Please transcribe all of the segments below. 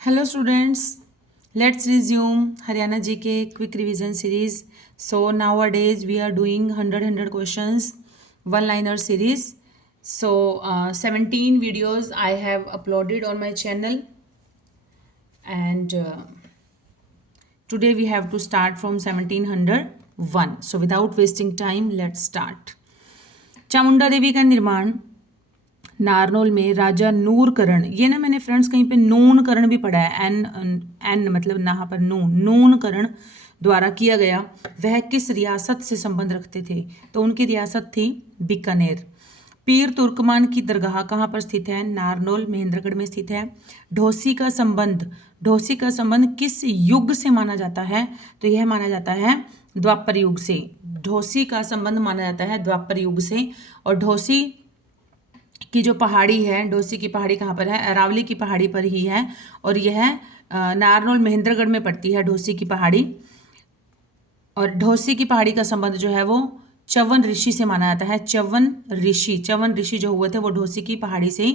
Hello students, let's resume Haryana GK quick revision series. So nowadays we are doing 100 questions, one liner series. So 17 videos I have uploaded on my channel, and today we have to start from 1701. So without wasting time, let's start. Chamunda Devi का निर्माण नारनौल में राजा नूरकरण, ये ना मैंने friends कहीं पे नूनकरण भी पढ़ा है, एन मतलब नहा पर नूनकरण द्वारा किया गया। वह किस रियासत से संबंध रखते थे? तो उनकी रियासत थी बीकानेर। पीर तुर्कमान की दरगाह कहाँ पर स्थित है? नारनौल महेंद्रगढ़ में स्थित है। ढोसी का संबंध किस युग से माना जाता है? तो यह माना जाता है द्वापर युग से। ढोसी का संबंध माना जाता है द्वापर युग से। और ढोसी की जो पहाड़ी है, ढोसी की पहाड़ी कहाँ पर है? अरावली की पहाड़ी पर ही है, और यह नारनौल महेंद्रगढ़ में पड़ती है ढोसी की पहाड़ी। और ढोसी की पहाड़ी का संबंध जो है वो च्यवन ऋषि से माना जाता है। च्यवन ऋषि जो हुए थे वो ढोसी की पहाड़ी से ही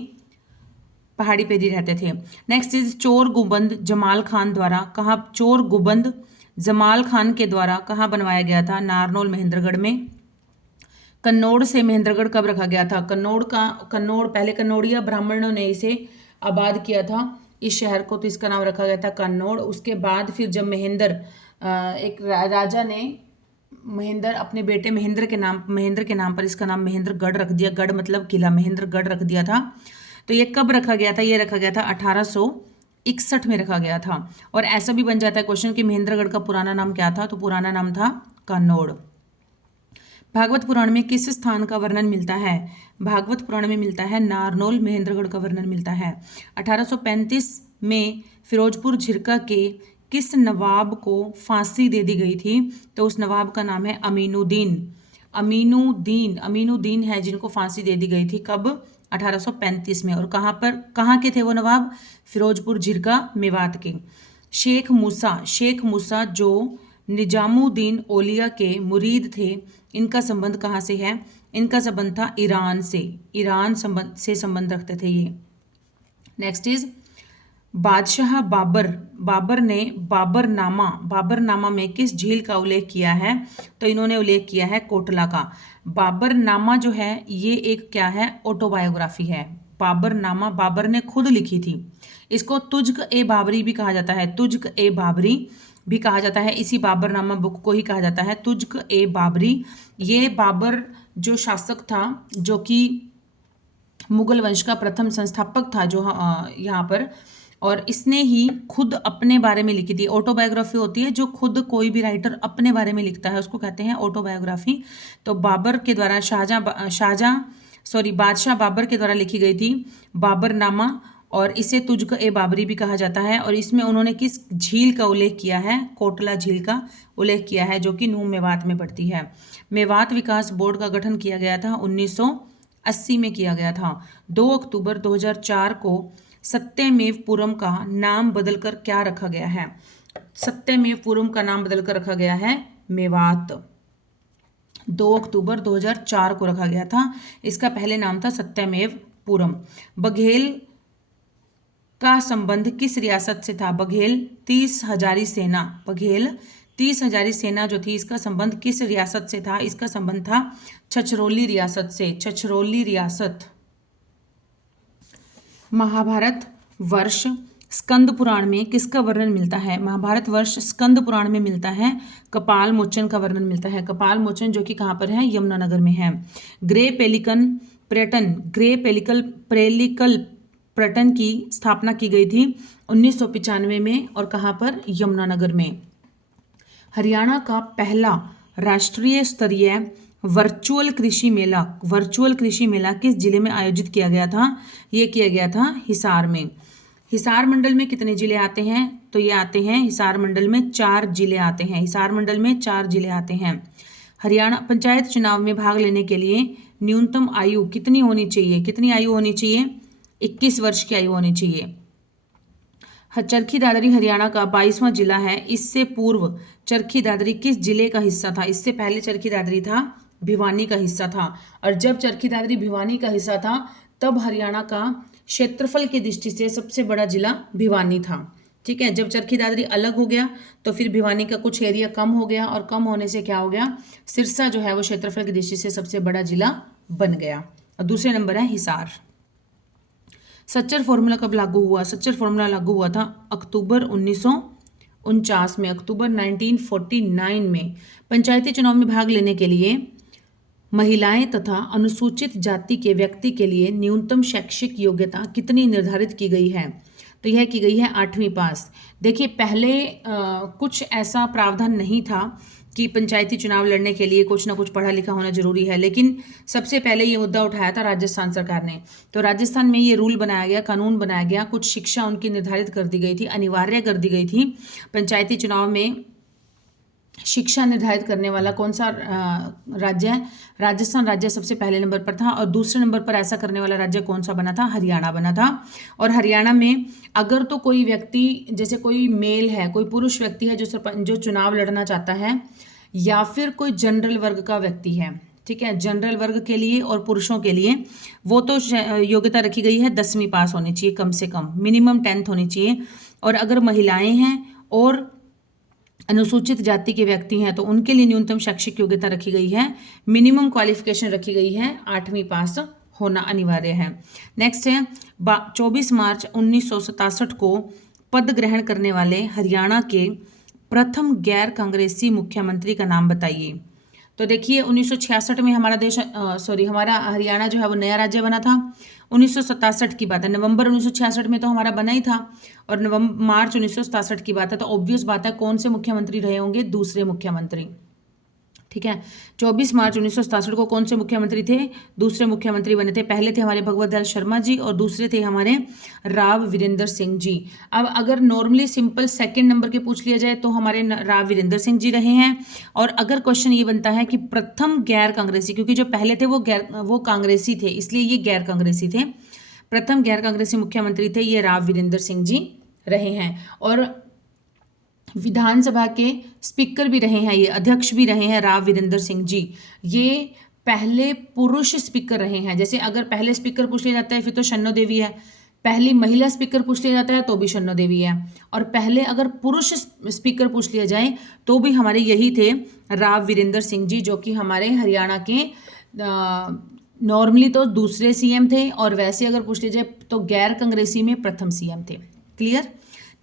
पहाड़ी पे ही रहते थे। नेक्स्ट इज चोर गुंबद जमाल खान द्वारा चोर गुंबद जमाल खान के द्वारा कहाँ बनवाया गया था? नारनौल महेंद्रगढ़ में। कन्नौड़ से महेंद्रगढ़ कब रखा गया था? कन्नौड़ पहले कन्नौड़िया ब्राह्मणों ने इसे आबाद किया था, इस शहर को, तो इसका नाम रखा गया था कन्नौड़। उसके बाद फिर जब एक राजा ने अपने बेटे महेंद्र के नाम पर इसका नाम महेंद्रगढ़ रख दिया। गढ़ मतलब किला, महेंद्रगढ़ रख दिया था। तो ये कब रखा गया था? ये रखा गया था 1861 में रखा गया था। और ऐसा भी बन जाता है क्वेश्चन कि महेंद्रगढ़ का पुराना नाम क्या था? तो पुराना नाम था कन्नौड़। भागवत पुराण में किस स्थान का वर्णन मिलता है? भागवत पुराण में मिलता है नारनौल महेंद्रगढ़ का वर्णन मिलता है। 1835 में फिरोजपुर झिरका के किस नवाब को फांसी दे दी गई थी? तो उस नवाब का नाम है अमीनुद्दीन है जिनको फांसी दे दी गई थी। कब? 1835 में। और कहाँ के थे वो नवाब? फिरोजपुर झिरका, मेवात के। शेख मूसा जो निजामुद्दीन औलिया के मुरीद थे, इनका संबंध कहाँ से है? इनका संबंध था ईरान से। से संबंध रखते थे ये। नेक्स्ट इज बादशाह बाबर ने बाबरनामा में किस झील का उल्लेख किया है? तो इन्होंने उल्लेख किया है कोटला का। बाबरनामा जो है ये एक क्या है? ऑटोबायोग्राफी है। बाबरनामा बाबर ने खुद लिखी थी। इसको तुज्क ए बाबरी भी कहा जाता है। तुज्क ए बाबरी भी कहा जाता है। इसी बाबरनामा बुक को ही कहा जाता है तुज्क ए बाबरी। ये बाबर जो शासक था, जो कि मुगल वंश का प्रथम संस्थापक था, जो यहाँ पर, और इसने ही खुद अपने बारे में लिखी थी। ऑटोबायोग्राफी होती है जो खुद कोई भी राइटर अपने बारे में लिखता है, उसको कहते हैं ऑटोबायोग्राफी। तो बाबर के द्वारा बादशाह बाबर के द्वारा लिखी गई थी बाबरनामा, और इसे तुज्क ए बाबरी भी कहा जाता है। और इसमें उन्होंने किस झील का उल्लेख किया है? कोटला झील का उल्लेख किया है, जो कि नूह मेवात में पड़ती है। मेवात विकास बोर्ड का गठन किया गया था 1980 में किया गया था। 2 अक्टूबर 2004 को सत्यमेव पुरम का नाम बदलकर क्या रखा गया है? सत्यमेव पुरम का नाम बदलकर रखा गया है मेवात। 2 अक्टूबर 2004 को रखा गया था। इसका पहले नाम था सत्यमेव पुरम। बघेल का संबंध किस रियासत से था? बघेल 30 हजारी सेना जो थी, इसका संबंध किस रियासत से था? इसका संबंध था छछरौली रियासत से। छछरौली रियासत। महाभारत वर्ष स्कंद पुराण में किसका वर्णन मिलता है? महाभारत वर्ष स्कंद पुराण में मिलता है कपाल मोचन का वर्णन मिलता है। कपाल मोचन जो कि कहाँ पर है? यमुनानगर में है। ग्रे पेलिकल पर्यटन की स्थापना की गई थी 1995 में, और कहाँ पर? यमुनानगर में। हरियाणा का पहला राष्ट्रीय स्तरीय वर्चुअल कृषि मेला किस जिले में आयोजित किया गया था? ये किया गया था हिसार में। हिसार मंडल में कितने जिले आते हैं? तो ये आते हैं हिसार मंडल में 4 जिले आते हैं। हरियाणा पंचायत चुनाव में भाग लेने के लिए न्यूनतम आयु कितनी होनी चाहिए? 21 वर्ष की आयु होनी चाहिए। चरखी दादरी हरियाणा का 22वां जिला है। इससे पूर्व चरखी दादरी किस जिले का हिस्सा था? इससे पहले चरखी दादरी था भिवानी का हिस्सा था। और जब चरखी दादरी भिवानी का हिस्सा था, तब हरियाणा का क्षेत्रफल की दृष्टि से सबसे बड़ा जिला भिवानी था। ठीक है, जब चरखी दादरी अलग हो गया तो फिर भिवानी का कुछ एरिया कम हो गया, और कम होने से क्या हो गया, सिरसा जो है वो क्षेत्रफल की दृष्टि से सबसे बड़ा जिला बन गया। और दूसरे नंबर है हिसार। सच्चर फॉर्मूला कब लागू हुआ? सच्चर फॉर्मूला लागू हुआ था अक्टूबर 1949 में, अक्टूबर 1949 में। पंचायती चुनाव में भाग लेने के लिए महिलाएं तथा अनुसूचित जाति के व्यक्ति के लिए न्यूनतम शैक्षिक योग्यता कितनी निर्धारित की गई है? तो यह की गई है 8वीं पास। देखिए पहले कुछ ऐसा प्रावधान नहीं था कि पंचायती चुनाव लड़ने के लिए कुछ ना कुछ पढ़ा लिखा होना जरूरी है, लेकिन सबसे पहले ये मुद्दा उठाया था राजस्थान सरकार ने। तो राजस्थान में ये रूल बनाया गया, कानून बनाया गया, कुछ शिक्षा उनकी निर्धारित कर दी गई थी, अनिवार्य कर दी गई थी। पंचायती चुनाव में शिक्षा निर्धारित करने वाला कौन सा राज्य है? राजस्थान राज्य सबसे पहले नंबर पर था, और दूसरे नंबर पर ऐसा करने वाला राज्य कौन सा बना था? हरियाणा बना था। और हरियाणा में अगर तो कोई व्यक्ति, जैसे कोई मेल है, कोई पुरुष व्यक्ति है जो चुनाव लड़ना चाहता है, या फिर कोई जनरल वर्ग का व्यक्ति है, ठीक है, जनरल वर्ग के लिए और पुरुषों के लिए वो तो योग्यता रखी गई है 10वीं पास होनी चाहिए, कम से कम मिनिमम 10th होनी चाहिए। और अगर महिलाएं हैं और अनुसूचित जाति के व्यक्ति हैं तो उनके लिए न्यूनतम शैक्षिक योग्यता रखी गई है, मिनिमम क्वालिफिकेशन रखी गई है, 8वीं पास होना अनिवार्य है। नेक्स्ट है 24 मार्च 1967 को पद ग्रहण करने वाले हरियाणा के प्रथम गैर कांग्रेसी मुख्यमंत्री का नाम बताइए। तो देखिए 1966 में हमारा हरियाणा जो है वो नया राज्य बना था। 1967 की बात है, नवंबर 1966 में तो हमारा बना ही था, और मार्च 1967 की बात है, तो ऑब्वियस बात है कौन से मुख्यमंत्री रहे होंगे? दूसरे मुख्यमंत्री। ठीक है, 24 मार्च 1967 को कौन से मुख्यमंत्री थे? दूसरे मुख्यमंत्री बने थे। पहले थे हमारे भगवत दयाल शर्मा जी, और दूसरे थे हमारे राव वीरेंद्र सिंह जी। अब अगर नॉर्मली सिंपल सेकंड नंबर के पूछ लिया जाए तो हमारे राव वीरेंद्र सिंह जी रहे हैं। और अगर क्वेश्चन ये बनता है कि प्रथम गैर कांग्रेसी, क्योंकि जो पहले थे वो कांग्रेसी थे, इसलिए ये गैर कांग्रेसी थे, प्रथम गैर कांग्रेसी मुख्यमंत्री थे ये राव वीरेंद्र सिंह जी रहे हैं। और विधानसभा के स्पीकर भी रहे हैं, ये अध्यक्ष भी रहे हैं राव वीरेंद्र सिंह जी। ये पहले पुरुष स्पीकर रहे हैं। जैसे अगर पहले स्पीकर पूछ लिया जाता है फिर तो शन्नो देवी है, पहली महिला स्पीकर पूछ लिया जाता है तो भी शन्नो देवी है, और पहले अगर पुरुष स्पीकर पूछ लिया जाए तो भी हमारे यही थे राव वीरेंद्र सिंह जी, जो कि हमारे हरियाणा के नॉर्मली तो दूसरे सीएम थे, और वैसे अगर पूछ लिया जाए तो गैर कांग्रेसी में प्रथम सीएम थे। क्लियर?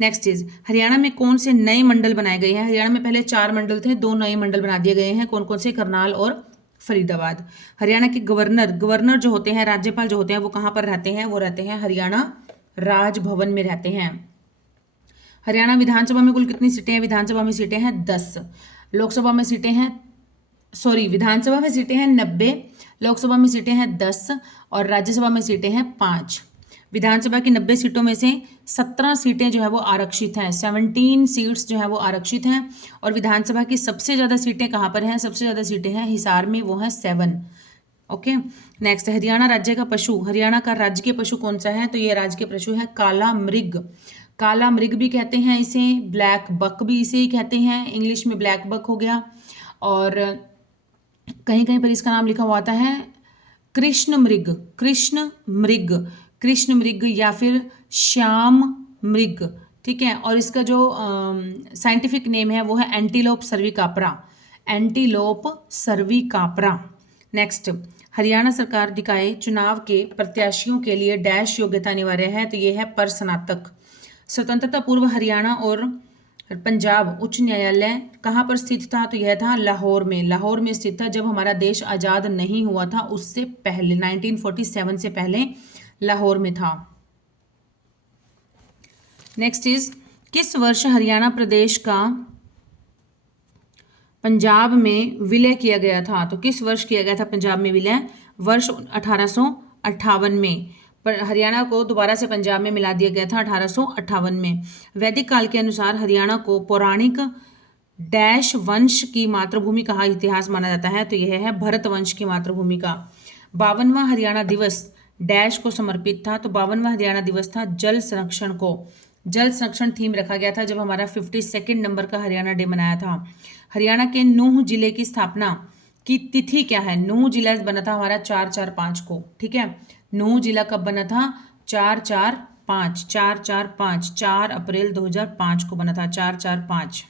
नेक्स्ट इज हरियाणा में कौन से नए मंडल बनाए गए हैं? हरियाणा में पहले 4 मंडल थे, 2 नए मंडल बना दिए गए हैं। कौन कौन से? करनाल और फरीदाबाद। हरियाणा के गवर्नर जो होते हैं, राज्यपाल जो होते हैं, वो कहाँ पर रहते हैं? वो रहते हैं हरियाणा राजभवन में रहते हैं। हरियाणा विधानसभा में कुल कितनी सीटें हैं? विधानसभा में सीटें हैं 10, लोकसभा में सीटें हैं विधानसभा में सीटें हैं 90, लोकसभा में सीटें हैं 10, और राज्यसभा में सीटें हैं 5। विधानसभा की 90 सीटों में से 17 सीटें जो है वो आरक्षित हैं, 17 सीट्स जो है वो आरक्षित हैं। और विधानसभा की सबसे ज़्यादा सीटें कहाँ पर हैं? सबसे ज़्यादा सीटें हैं हिसार में, वो हैं 7। ओके, नेक्स्ट हरियाणा राज्य का पशु, हरियाणा का राजकीय पशु कौन सा है? तो ये राजकीय पशु है काला मृग। काला मृग भी कहते हैं इसे, ब्लैक बक भी इसे ही कहते हैं, इंग्लिश में ब्लैक बक हो गया। और कहीं कहीं पर इसका नाम लिखा हुआ आता है कृष्ण मृग, कृष्ण मृग, कृष्ण मृग या फिर श्याम मृग। ठीक है, और इसका जो साइंटिफिक नेम है वो है एंटीलोप सर्विकापरा, एंटीलोप सर्विकापरा। नेक्स्ट हरियाणा सरकार निकाय चुनाव के प्रत्याशियों के लिए डैश योग्यता अनिवार्य है, तो ये है पर स्नातक। स्वतंत्रता पूर्व हरियाणा और पंजाब उच्च न्यायालय कहाँ पर स्थित था? तो यह था लाहौर में, लाहौर में स्थित था। जब हमारा देश आज़ाद नहीं हुआ था उससे पहले 1947 से पहले लाहौर में था। नेक्स्ट इज किस वर्ष हरियाणा प्रदेश का पंजाब में विलय किया गया था? तो किस वर्ष किया गया था पंजाब में विलय? वर्ष 1858 में। पर हरियाणा को दोबारा से पंजाब में मिला दिया गया था 1858 में। वैदिक काल के अनुसार हरियाणा को पौराणिक डैश वंश की मातृभूमि कहा इतिहास माना जाता है, तो यह है भरत वंश की मातृभूमि का। 52वां हरियाणा दिवस डैश को समर्पित था, तो 52वां हरियाणा दिवस था जल संरक्षण को। जल संरक्षण थीम रखा गया था जब हमारा 52 नंबर का हरियाणा डे मनाया था। हरियाणा के नूंह जिले की स्थापना की तिथि क्या है? नूंह जिला बना था हमारा 4/4/5 को। ठीक है, नूंह जिला कब बना था? 445 445 4 अप्रैल 2005 को बना था 445।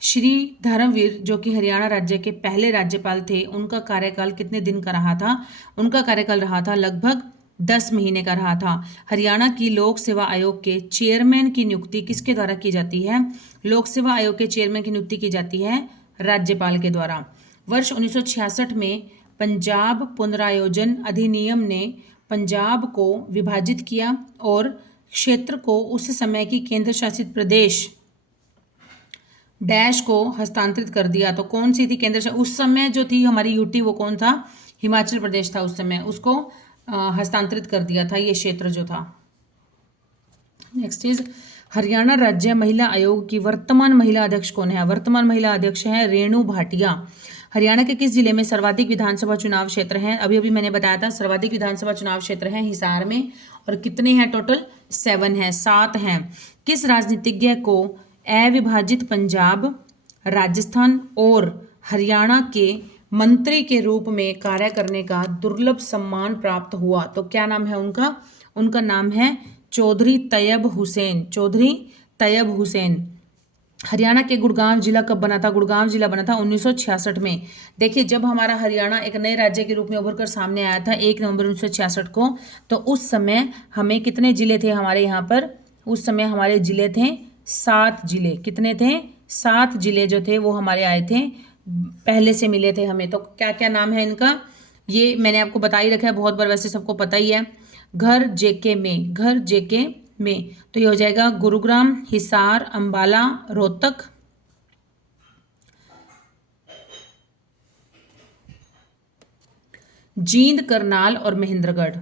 श्री धर्मवीर जो कि हरियाणा राज्य के पहले राज्यपाल थे, उनका कार्यकाल कितने दिन का रहा था? उनका कार्यकाल रहा था लगभग 10 महीने का रहा था। हरियाणा की लोक सेवा आयोग के चेयरमैन की नियुक्ति किसके द्वारा की जाती है? लोक सेवा आयोग के चेयरमैन की नियुक्ति की जाती है राज्यपाल के द्वारा। वर्ष 1966 में पंजाब पुनरायोजन अधिनियम ने पंजाब को विभाजित किया और क्षेत्र को उस समय की केंद्र शासित प्रदेश डैश को हस्तांतरित कर दिया। तो कौन सी थी केंद्र शासित? उस समय जो थी हमारी यूटी, वो कौन था? हिमाचल प्रदेश था उस समय, उसको हस्तांतरित कर दिया था ये क्षेत्र जो था। नेक्स्ट इज हरियाणा राज्य महिला आयोग की वर्तमान महिला अध्यक्ष कौन है? वर्तमान महिला अध्यक्ष है रेणु भाटिया। हरियाणा के किस जिले में सर्वाधिक विधानसभा चुनाव क्षेत्र हैं? अभी अभी मैंने बताया था, सर्वाधिक विधानसभा चुनाव क्षेत्र हैं हिसार में। और कितने हैं टोटल? 7 हैं, 7 हैं। किस राजनीतिज्ञ को अविभाजित पंजाब, राजस्थान और हरियाणा के मंत्री के रूप में कार्य करने का दुर्लभ सम्मान प्राप्त हुआ? तो क्या नाम है उनका? उनका नाम है चौधरी तैयब हुसैन। चौधरी तैयब हुसैन। हरियाणा के गुड़गांव जिला कब बना था? गुड़गांव जिला बना था 1966 में। देखिए, जब हमारा हरियाणा एक नए राज्य के रूप में उभर कर सामने आया था 1 नवंबर 1966 को, तो उस समय हमें कितने जिले थे हमारे यहाँ पर? उस समय हमारे जिले थे 7 जिले। कितने थे? 7 जिले जो थे वो हमारे आए थे, पहले से मिले थे हमें। तो क्या क्या नाम है इनका? ये मैंने आपको बता ही रखा है बहुत बार, वैसे सबको पता ही है। घर जेके में, घर जेके में, तो ये हो जाएगा गुरुग्राम, हिसार, अंबाला, रोहतक, जींद, करनाल और महेंद्रगढ़।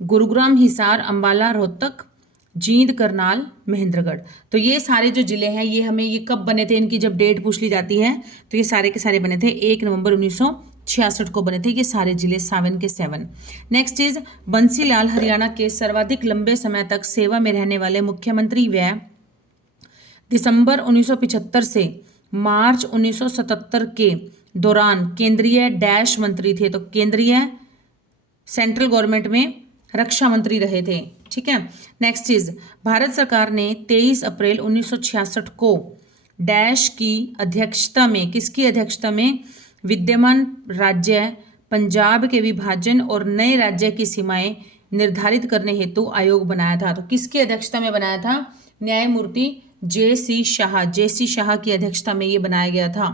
गुरुग्राम, हिसार, अंबाला, रोहतक, जींद, करनाल, महेंद्रगढ़। तो ये सारे जो जिले हैं ये हमें, ये कब बने थे, इनकी जब डेट पूछ ली जाती है तो ये सारे के सारे बने थे 1 नवंबर 1966 को बने थे ये सारे जिले, 7 के 7। नेक्स्ट इज बंसीलाल हरियाणा के सर्वाधिक लंबे समय तक सेवा में रहने वाले मुख्यमंत्री व दिसंबर 1975 से मार्च 1977 के दौरान केंद्रीय डैश मंत्री थे। तो केंद्रीय सेंट्रल गवर्नमेंट में रक्षा मंत्री रहे थे। ठीक है। नेक्स्ट इज भारत सरकार ने 23 अप्रैल 1966 को डैश की अध्यक्षता में, किसकी अध्यक्षता में? विद्यमान राज्य पंजाब के विभाजन और नए राज्य की सीमाएं निर्धारित करने हेतु आयोग बनाया था। तो किसकी अध्यक्षता में बनाया था? न्यायमूर्ति जे.सी. शाह की अध्यक्षता में ये बनाया गया था।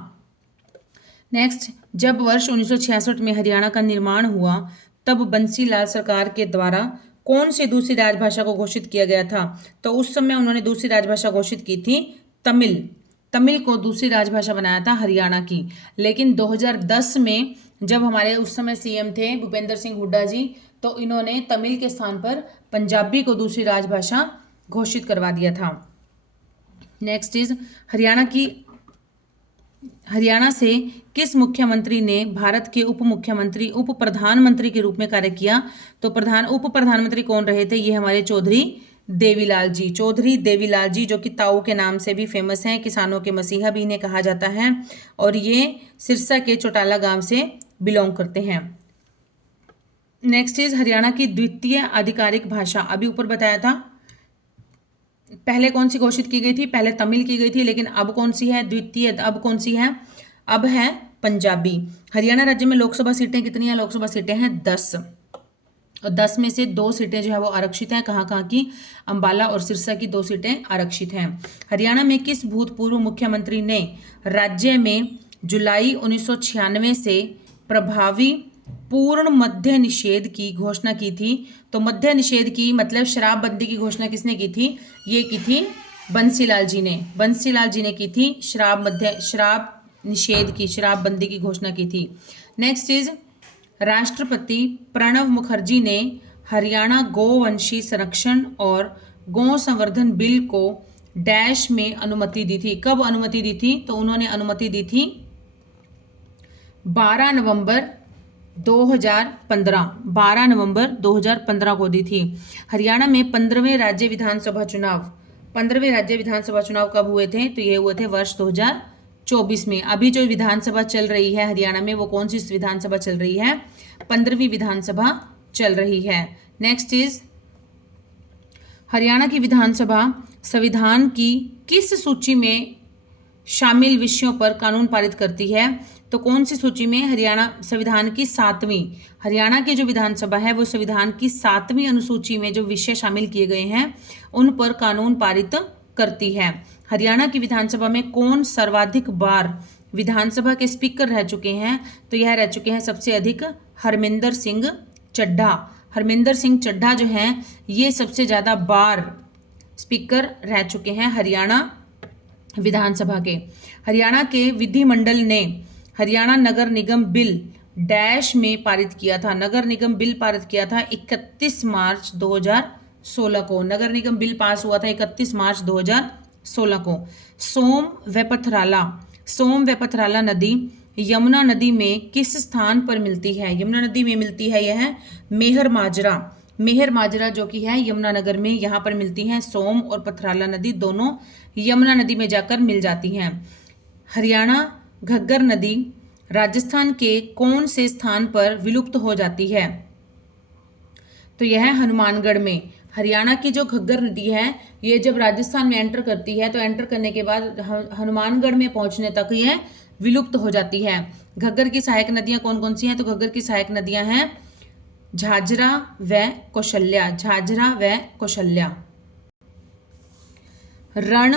नेक्स्ट, जब वर्ष 1966 में हरियाणा का निर्माण हुआ तब बंसीलाल सरकार के द्वारा कौन सी दूसरी राजभाषा को घोषित किया गया था? तो उस समय उन्होंने दूसरी राजभाषा घोषित की थी तमिल। तमिल को दूसरी राजभाषा बनाया था हरियाणा की। लेकिन 2010 में जब हमारे उस समय सीएम थे भूपेंद्र सिंह हुड्डा जी, तो इन्होंने तमिल के स्थान पर पंजाबी को दूसरी राजभाषा घोषित करवा दिया था। नेक्स्ट इज हरियाणा से किस मुख्यमंत्री ने भारत के उप प्रधानमंत्री के रूप में कार्य किया? तो उप प्रधानमंत्री कौन रहे थे? ये हमारे चौधरी देवीलाल जी। चौधरी देवीलाल जी जो कि ताऊ के नाम से भी फेमस हैं, किसानों के मसीहा भी इन्हें कहा जाता है, और ये सिरसा के चौटाला गांव से बिलोंग करते हैं। नेक्स्ट इज हरियाणा की द्वितीय आधिकारिक भाषा, अभी ऊपर बताया था पहले कौन सी घोषित की गई थी? पहले तमिल की गई थी, लेकिन अब कौन सी है द्वितीय? अब कौन सी है? अब है पंजाबी। हरियाणा राज्य में लोकसभा सीटें कितनी हैं? लोकसभा सीटें हैं 10, और 10 में से 2 सीटें जो है वो आरक्षित हैं। कहाँ कहाँ की? अंबाला और सिरसा की 2 सीटें आरक्षित हैं। हरियाणा में किस भूतपूर्व मुख्यमंत्री ने राज्य में जुलाई 1996 से प्रभावी पूर्ण मद्य निषेध की घोषणा की थी? तो मद्य निषेध की मतलब शराबबंदी की घोषणा किसने की थी? ये की थी बंसीलाल जी ने। बंसीलाल जी ने की थी शराब निषेध की, शराबबंदी की घोषणा की थी। नेक्स्ट इज राष्ट्रपति प्रणब मुखर्जी ने हरियाणा गोवंशी संरक्षण और गौ संवर्धन बिल को डैश में अनुमति दी थी। कब अनुमति दी थी? तो उन्होंने अनुमति दी थी 12 नवंबर 2015, 12 नवंबर 2015 को दी थी। हरियाणा में 15वें राज्य विधानसभा चुनाव कब हुए थे? तो ये हुए थे वर्ष 2024 में। अभी जो विधानसभा चल रही है हरियाणा में वो कौन सी विधानसभा चल रही है? 15वीं विधानसभा चल रही है। नेक्स्ट इज हरियाणा की विधानसभा संविधान की किस सूची में शामिल विषयों पर कानून पारित करती है? तो कौन सी सूची में? हरियाणा संविधान की 7वीं। हरियाणा की जो विधानसभा है वो संविधान की 7वीं अनुसूची में जो विषय शामिल किए गए हैं उन पर कानून पारित करती है। हरियाणा की विधानसभा में कौन सर्वाधिक बार विधानसभा के स्पीकर रह चुके हैं? तो यह रह चुके हैं सबसे अधिक हरमिंदर सिंह चड्ढा। हरमिंदर सिंह चड्ढा जो हैं ये सबसे ज़्यादा बार स्पीकर रह चुके हैं हरियाणा विधानसभा के। हरियाणा के विधिमंडल ने हरियाणा नगर निगम बिल डैश में पारित किया था। नगर निगम बिल पारित किया था 31 मार्च 2016 को। नगर निगम बिल पास हुआ था 31 मार्च 2016 को। सोम व पथराला नदी यमुना नदी में किस स्थान पर मिलती है? यमुना नदी में मिलती है यह मेहर माजरा जो कि है यमुनानगर में, यहाँ पर मिलती हैं। सोम और पथराला नदी दोनों यमुना नदी में जाकर मिल जाती हैं। हरियाणा घग्गर नदी राजस्थान के कौन से स्थान पर विलुप्त हो जाती है? तो यह हनुमानगढ़ में। हरियाणा की जो घग्गर नदी है ये जब राजस्थान में एंटर करती है तो एंटर करने के बाद हनुमानगढ़ में पहुंचने तक यह विलुप्त हो जाती है। घग्गर की सहायक नदियां कौन कौन सी हैं? तो घग्गर की सहायक नदियां हैं झाझरा व कौशल्या। रण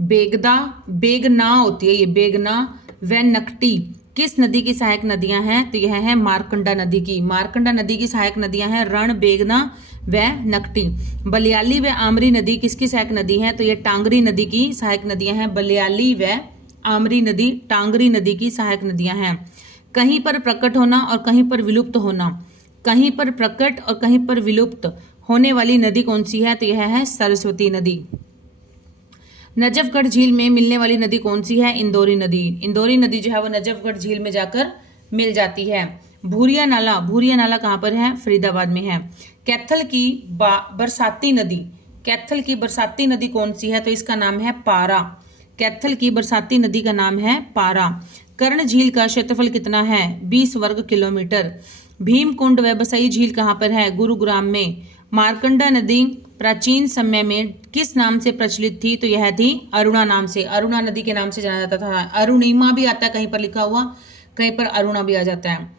बेगना होती है ये, बेगना व नकटी किस नदी की सहायक नदियां हैं? तो यह है मारकंडा नदी की। मारकंडा नदी की सहायक नदियां हैं रण, बेगना व नकटी। बलियाली व आमरी नदी किसकी सहायक नदी है? तो यह टांगरी नदी की सहायक नदियां हैं। बलियाली व आमरी नदी टांगरी नदी की सहायक नदियां हैं। कहीं पर प्रकट होना और कहीं पर विलुप्त होना, कहीं पर प्रकट और कहीं पर विलुप्त होने वाली नदी कौन सी है? तो यह है सरस्वती नदी। नजफगढ़ झील में मिलने वाली नदी कौन सी है? इंदौरी नदी। इंदौरी नदी जो है वो नजफगढ़ झील में जाकर मिल जाती है। भूरिया नाला कहाँ पर है? फरीदाबाद में है। कैथल की बरसाती नदी कौन सी है? तो इसका नाम है पारा। कैथल की बरसाती नदी का नाम है पारा। कर्ण झील का क्षेत्रफल कितना है? 20 वर्ग किलोमीटर। भीमकुंड व बसई झील कहाँ पर है? गुरुग्राम में। मारकंडा नदी प्राचीन समय में किस नाम से प्रचलित थी? तो यह थी अरुणा नाम से। अरुणा नदी के नाम से जाना जाता था। अरुणिमा भी आता है कहीं पर लिखा हुआ, कहीं पर अरुणा भी आ जाता है।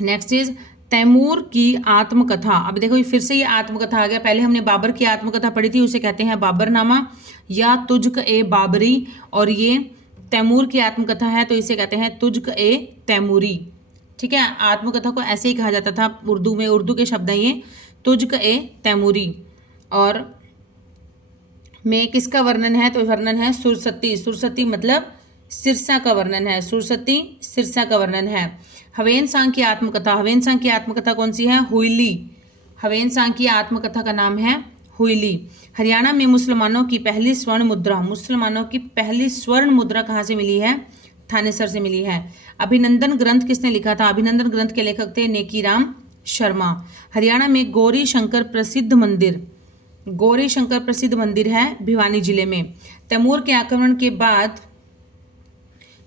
नेक्स्ट इज तैमूर की आत्मकथा। अब देखो फिर से ये आत्मकथा आ गया। पहले हमने बाबर की आत्मकथा पढ़ी थी, उसे कहते हैं बाबरनामा या तुझक ए बाबरी, और ये तैमूर की आत्मकथा है तो इसे कहते हैं तुझक ए तैमूरी। ठीक है, आत्मकथा को ऐसे ही कहा जाता था उर्दू में। उर्दू के शब्द हैं ये तुझक ए तैमूरी। और में किसका वर्णन है? तो वर्णन है सुरसती। सुरसती मतलब सिरसा का वर्णन है। सुरसती सिरसा का वर्णन है। हवेन सांग की आत्मकथा। हवेन सांग की आत्मकथा कौन सी है? हुईली। हवेन सांग की आत्मकथा का नाम है हुईली। हरियाणा में मुसलमानों की पहली स्वर्ण मुद्रा कहाँ से मिली है? थानेसर से मिली है। अभिनंदन ग्रंथ किसने लिखा था? अभिनंदन ग्रंथ के लेखक थे नेकीराम शर्मा। हरियाणा में गौरी शंकर प्रसिद्ध मंदिर है भिवानी जिले में। तैमूर के आक्रमण के बाद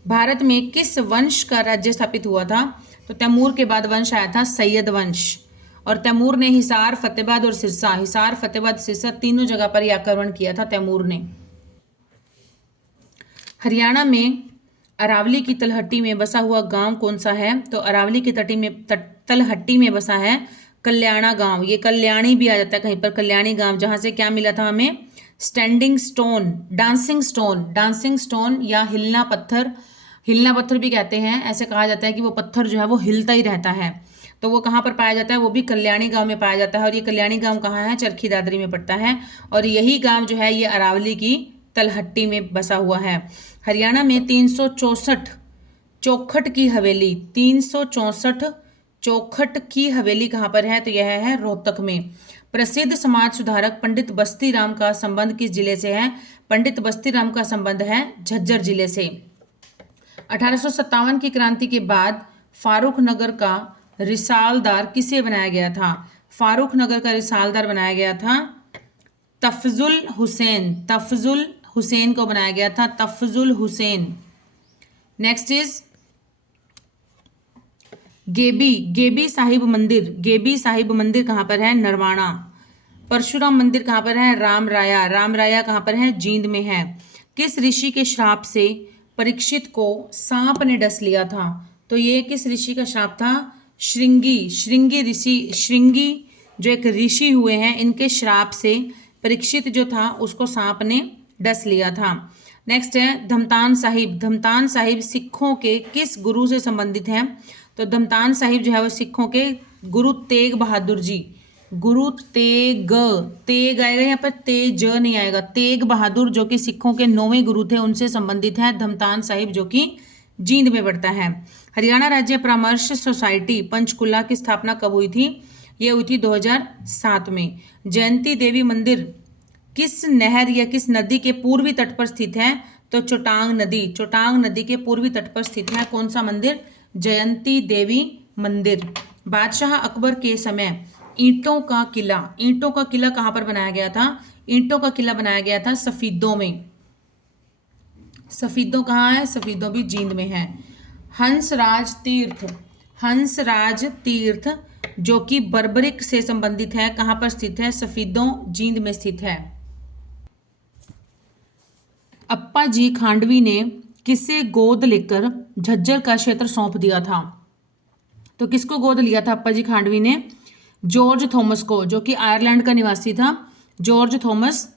भारत में किस वंश का राज्य स्थापित हुआ था? तो तैमूर के बाद वंश आया था सैयद वंश। और तैमूर ने हिसार, फतेहाबाद और सिरसा तीनों जगह पर यह आक्रमण किया था तैमूर ने। हरियाणा में अरावली की तलहटी में बसा हुआ गांव कौन सा है? तो अरावली की तलहटी में बसा है कल्याणा गांव। ये कल्याणी भी आ जाता है कहीं पर, कल्याणी गांव, जहां से क्या मिला था हमें? डांसिंग स्टोन या हिलना पत्थर भी कहते हैं। ऐसे कहा जाता है कि वो पत्थर जो है वो हिलता ही रहता है। तो वो कहाँ पर पाया जाता है? वो भी कल्याणी गांव में पाया जाता है। और ये कल्याणी गांव कहाँ है? चरखी दादरी में पड़ता है। और यही गांव जो है ये अरावली की तलहट्टी में बसा हुआ है। हरियाणा में 364 चौखट की हवेली, 364 चौखट की हवेली कहाँ पर है? तो यह है रोहतक में। प्रसिद्ध समाज सुधारक पंडित बस्ती राम का संबंध किस जिले से है? पंडित बस्ती राम का संबंध है झज्जर जिले से। 1857 की क्रांति के बाद फारूक नगर का रिसालदार किसे बनाया गया था? फारूक नगर का रिसालदार बनाया गया था तफजुल हुसैन को बनाया गया था, तफजुल हुसैन। नेक्स्ट इज गेबी साहिब मंदिर कहाँ पर है? नरवाणा। परशुराम मंदिर कहाँ पर है? राम राया कहाँ पर है? जींद में है। किस ऋषि के श्राप से परीक्षित को सांप ने डस लिया था? तो ये किस ऋषि का श्राप था? श्रृंगी जो एक ऋषि हुए हैं, इनके श्राप से परीक्षित जो था उसको सांप ने डस लिया था। नेक्स्ट है धमतान साहिब सिखों के किस गुरु से संबंधित है? तो धमतान साहिब जो है वो सिखों के गुरु तेग बहादुर जी, गुरु तेग आएगा यहाँ पर, तेज नहीं आएगा, तेग बहादुर जो कि सिखों के 9वें गुरु थे, उनसे संबंधित है धमतान साहिब जो कि जींद में पड़ता है। हरियाणा राज्य परामर्श सोसाइटी पंचकुला की स्थापना कब हुई थी? ये हुई थी 2007 में। जयंती देवी मंदिर किस नहर या किस नदी के पूर्वी तट पर स्थित है? तो चोटांग नदी के पूर्वी तट पर स्थित है कौन सा मंदिर? जयंती देवी मंदिर। बादशाह अकबर के समय ईंटों का किला कहाँ पर बनाया गया था? ईंटों का किला बनाया गया था सफीदों में। सफीदों कहाँ है? सफीदों भी जींद में है। हंसराज तीर्थ जो कि बर्बरिक से संबंधित है, कहाँ पर स्थित है? सफीदों जींद में स्थित है। अप्पा जी खांडवी ने किसे गोद लेकर झज्जर का क्षेत्र सौंप दिया था? तो किसको गोद लिया था अप्पा जी खांडवी ने? जॉर्ज थॉमस को, जो कि आयरलैंड का निवासी था। जॉर्ज थॉमस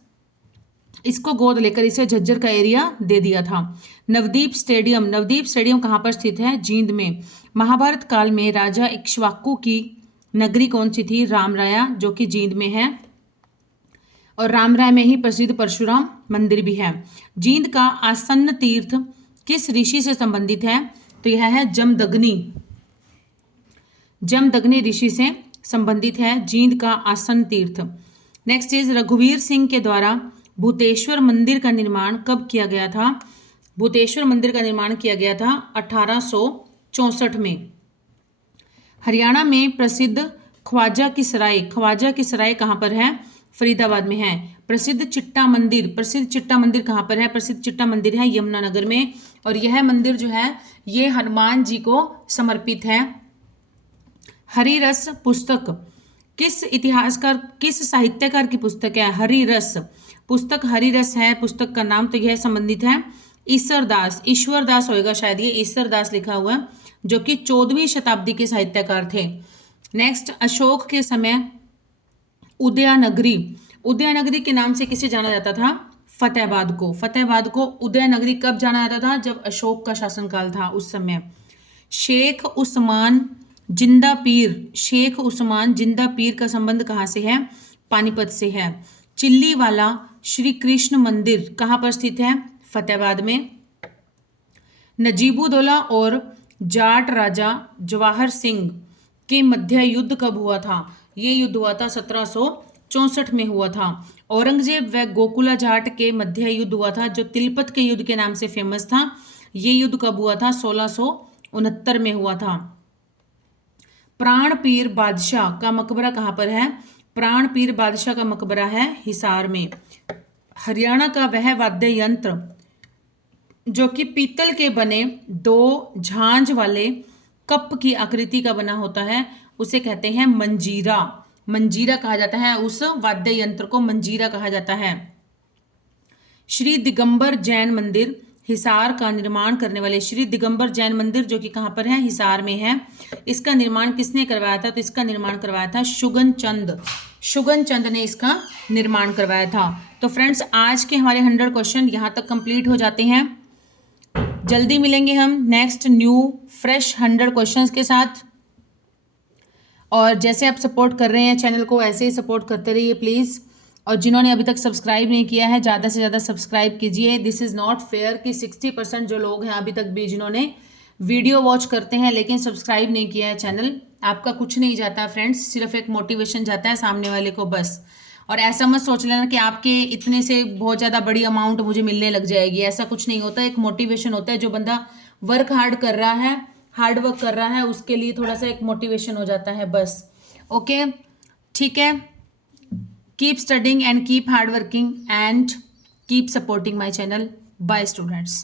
इसको गोद लेकर इसे झज्जर का एरिया दे दिया था। नवदीप स्टेडियम कहाँ पर स्थित है? जींद में। महाभारत काल में राजा इक्ष्वाकु की नगरी कौन सी थी? रामराया, जो कि जींद में है। और रामराय में ही प्रसिद्ध परशुराम मंदिर भी है। जींद का आसन्न तीर्थ किस ऋषि से संबंधित है? तो यह है जमदग्नि ऋषि से संबंधित है जींद का आसन्न तीर्थ। नेक्स्ट इज रघुवीर सिंह के द्वारा भूतेश्वर मंदिर का निर्माण कब किया गया था? भूतेश्वर मंदिर का निर्माण किया गया था 1864 में। हरियाणा में प्रसिद्ध ख्वाजा की सराय कहाँ पर है? फरीदाबाद में है। प्रसिद्ध चिट्टा मंदिर कहाँ पर है? प्रसिद्ध चिट्टा मंदिर है यमुनानगर में। और यह मंदिर जो है ये हनुमान जी को समर्पित है। हरिरस पुस्तक किस साहित्यकार की पुस्तक है? हरिरस है पुस्तक का नाम। तो यह संबंधित है ईश्वर दास होएगा शायद, ये ईश्वर दास लिखा हुआ है, जो कि 14वीं शताब्दी के साहित्यकार थे। नेक्स्ट, अशोक के समय उदयनगरी के नाम से किसे जाना जाता था? फतेहाबाद को उदयनगरी कब जाना जाता था? जब अशोक का शासनकाल था उस समय। शेख उस्मान जिंदा पीर का संबंध कहाँ से है? पानीपत से है। चिल्ली वाला श्री कृष्ण मंदिर कहाँ पर स्थित है? फतेहाबाद में। नजीबुद्दौला और जाट राजा जवाहर सिंह के मध्य युद्ध कब हुआ था? ये युद्ध हुआ था 1764 में हुआ था। औरंगजेब व गोकुला जाट के मध्य युद्ध हुआ था, जो तिलपत के युद्ध के नाम से फेमस था। ये युद्ध कब हुआ था? 1669 में हुआ था। प्राणपीर बादशाह का मकबरा कहाँ पर है? प्राणपीर बादशाह का मकबरा है हिसार में। हरियाणा का वह वाद्य यंत्र जो कि पीतल के बने 2 झांझ वाले कप की आकृति का बना होता है, उसे कहते हैं मंजीरा कहा जाता है। उस वाद्य यंत्र को मंजीरा कहा जाता है। श्री दिगंबर जैन मंदिर हिसार का निर्माण करने वाले श्री दिगंबर जैन मंदिर जो कि कहाँ पर है? हिसार में है। इसका निर्माण किसने करवाया था? तो इसका निर्माण करवाया था शुगन चंद ने इसका निर्माण करवाया था। तो फ्रेंड्स, आज के हमारे 100 क्वेश्चन यहाँ तक कंप्लीट हो जाते हैं। जल्दी मिलेंगे हम नेक्स्ट न्यू फ्रेश 100 क्वेश्चंस के साथ। और जैसे आप सपोर्ट कर रहे हैं चैनल को, ऐसे ही सपोर्ट करते रहिए प्लीज़। और जिन्होंने अभी तक सब्सक्राइब नहीं किया है, ज़्यादा से ज़्यादा सब्सक्राइब कीजिए। दिस इज़ नॉट फेयर कि 60% जो लोग हैं अभी तक भी जिन्होंने वीडियो वॉच करते हैं लेकिन सब्सक्राइब नहीं किया है चैनल, आपका कुछ नहीं जाता फ्रेंड्स, सिर्फ एक मोटिवेशन जाता है सामने वाले को बस। और ऐसा मत सोच लेना कि आपके इतने से बहुत ज़्यादा बड़ी अमाउंट मुझे मिलने लग जाएगी, ऐसा कुछ नहीं होता। एक मोटिवेशन होता है, जो बंदा हार्ड वर्क कर रहा है उसके लिए थोड़ा सा एक मोटिवेशन हो जाता है बस। ओके, ठीक है। Keep studying and keep hard working and keep supporting my channel. Bye students.